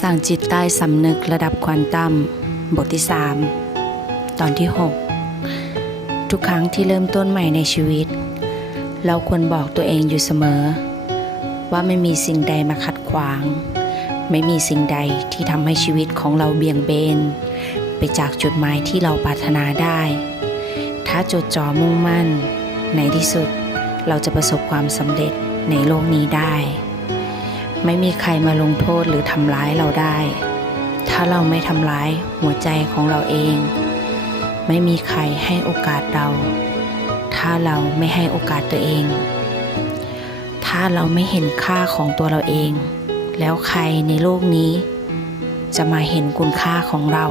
สร้างจิตใต้สำนึกระดับควอนตัมบทที่ 3 ตอนที่ 6 ทุกครั้งที่เริ่มต้นใหม่ในชีวิต เราควรบอกตัวเองอยู่เสมอ ว่าไม่มีสิ่งใดมาขัดขวาง ไม่มีสิ่งใดที่ทำให้ชีวิตของเราเบี่ยงเบน ไปจากจุดหมายที่เราปรารถนาได้ ถ้าจดจ่อมุ่งมั่น ในที่สุดเราจะประสบความสำเร็จในโลกนี้ได้ ไม่มีใครมาลงโทษหรือทำร้ายเราได้ ถ้าเราไม่ทำร้ายหัวใจของเราเอง ไม่มีใครให้โอกาสเรา ถ้าเราไม่ให้โอกาสตัวเอง ถ้าเราไม่เห็นค่าของตัวเราเอง แล้วใครในโลกนี้ จะมาเห็นคุณค่าของเรา